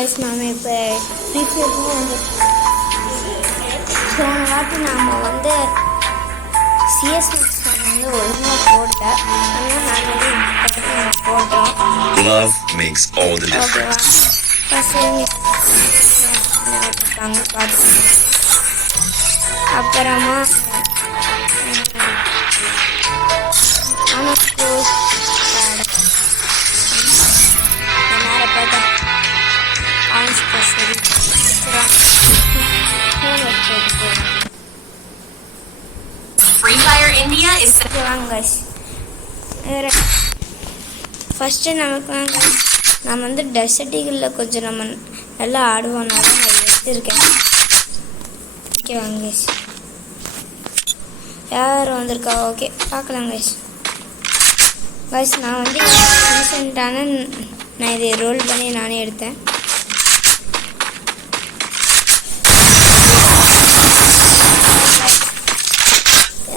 நாம் இப்போ ப்ரீஃபயர்னு வந்து போன வாட்டி நாம் வந்து சிஎஸ் மேக்ஸ் வந்து ஒழுங்காக போட்டேன். ஆனால் நாங்கள் வந்து போட்டோம். Love makes all the difference. ஓகேவா? பார்த்துக்கோங்க. அப்புறமா Free Fire India is first நமக்கு நம்ம வந்து டெசர்ட் ஈகிளில் கொஞ்சம் நம்ம நல்லா ஆடுவோம்னால நான் எடுத்துருக்கேன். ஓகேவாங்க கைஸ், யார் வந்திருக்கா? ஓகே பார்க்கலாம் கைஸ். கைஸ் நான் வந்து ரீசெண்டான நான் இதை ரோல் பண்ணி நானே எடுத்தேன்.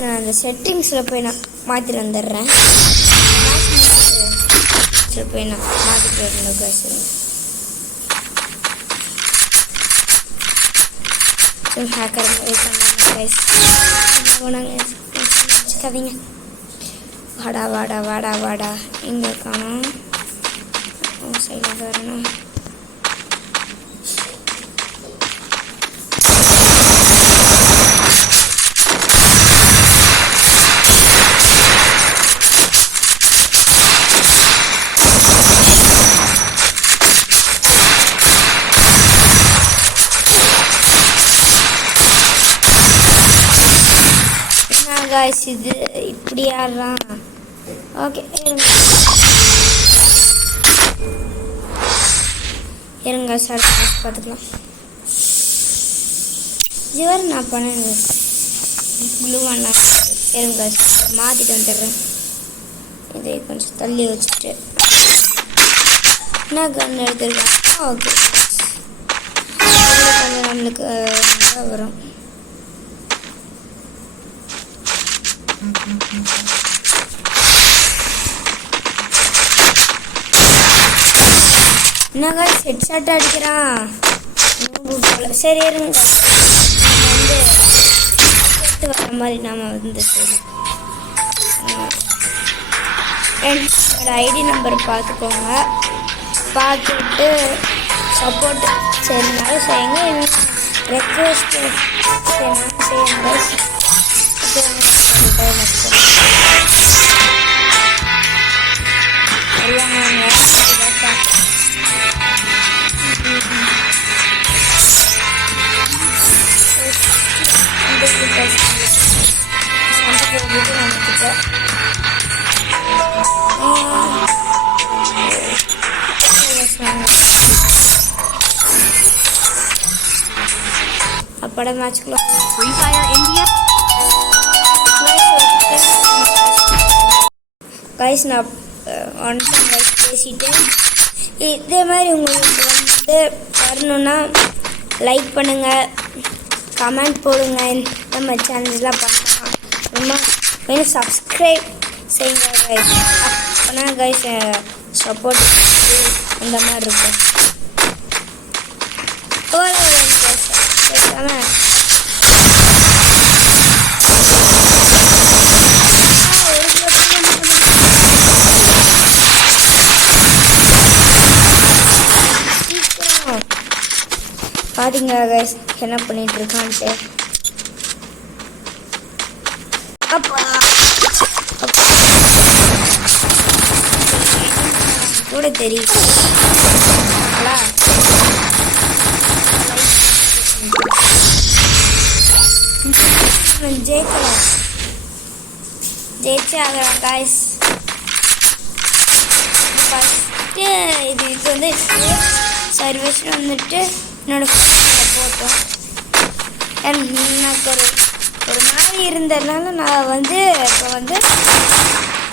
நான் அந்த செட்டிங்ஸில் போய் நான் மாற்றிட்டு வந்துடுறேன். போய் நான் மாற்றிட்டு வரணும் கைஸ். ஹேக்கர் கைஸ் வச்சுக்காதீங்க. வாடா வாடா வாடா வாடா எங்கே காணும்? சைடில் வரணும். கைஸ் இது இப்படி ஆடுறான். ஓகே இருங்க சார் பார்த்துக்கலாம். இதுவரை நான் பண்ண ப்ளூ அண்ணா இருங்க மாற்றிட்டு வந்துடுறேன். இதை கொஞ்சம் தள்ளி வச்சுட்டு என்ன கன் எடுத்துருக்கேன். ஓகே கொஞ்சம் நம்மளுக்கு நல்லா வரும். என்னங்க ஹெட் ஷாட் அடிக்கிறான். சரி இருங்க வந்து எடுத்து வர மாதிரி நாம் வந்து சரி என்னோட ஐடி நம்பர் பார்த்துக்கோங்க. பார்த்துட்டு சப்போர்ட் சரினாலும் செய்யுங்க, ரெக்வெஸ்ட் செய்யணும் செய்யுங்க. அப்பட மேட்ச்க்குள்ள Free Fire India கைஸ் நான் ஒன் கைஸ் பேசிட்டேன். இதே மாதிரி உங்களுக்கு வந்து வரணுன்னா லைக் பண்ணுங்கள், கமெண்ட் போடுங்க, நம்ம சேனல்லாம் பண்ணலாம். ரொம்ப கொஞ்சம் சப்ஸ்கிரைப் செய்யுங்க கைஸ். அப்போனா கைஸ் சப்போர்ட் அந்த மாதிரி இருக்கும். பேசாமல் பாத்தீங்க கைஸ் என்ன பண்ணிட்டு இருக்கான்ட்டு. கூட தெரியும் ஜெயிக்கலாம், ஜெயிச்சு ஆகலாம் கைஸ். ஃபஸ்ட்டு இது வந்து சர்வீஸ் வந்துட்டு என்னோட போட்டோம். எனக்கு ஒரு மாதிரி இருந்ததுனால நான் வந்து இப்போ வந்து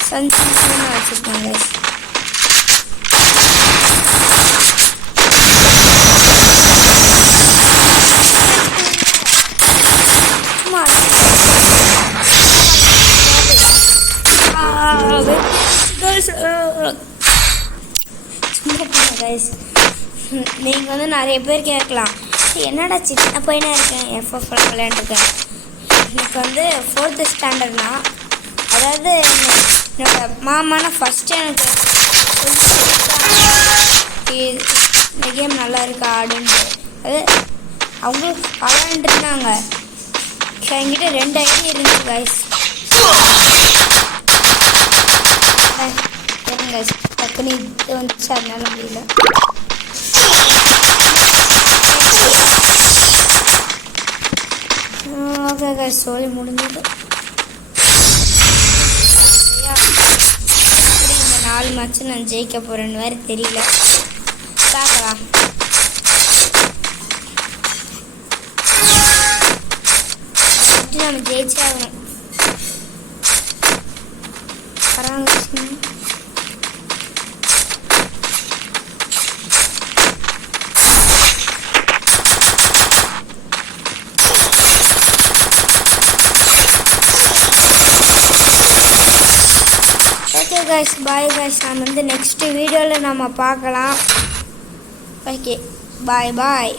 சன்சன் வச்சுருக்கேன் கைஸ். சும்மா கைஸ் நீங்கள் வந்து நிறைய பேர் கேட்கலாம், என்னடா சின்ன பையனாக இருக்கேன் எஃப்எஃப் விளையாண்டுருக்கேன். எனக்கு வந்து 4th ஸ்டாண்டர்ட்னா, அதாவது என்னோட மாமானா ஃபஸ்ட்டு எனக்கு இந்த கேம் நல்லா இருக்கா ஆடுன்ட்டு. அது அவங்க விளையாண்டுருந்தாங்க. என்கிட்ட 2 ஐடி இருந்துச்சு கைஸ். கைஸ் டக்குனு இது வந்துச்சு, அதனால முடியல. ஓகே கைஸ், சொல்லி முடிஞ்சது. இந்த 4 மேட்ச் நான் ஜெயிக்க போகிறேன்னு வேறு தெரியல, பார்க்கலாம். நம்ம ஜெயிச்சே ஆகணும். Okay guys, bye guys. நம்ம வந்து நெக்ஸ்ட் வீடியோவில் நம்ம பார்க்கலாம். ஓகே, பாய் பாய்.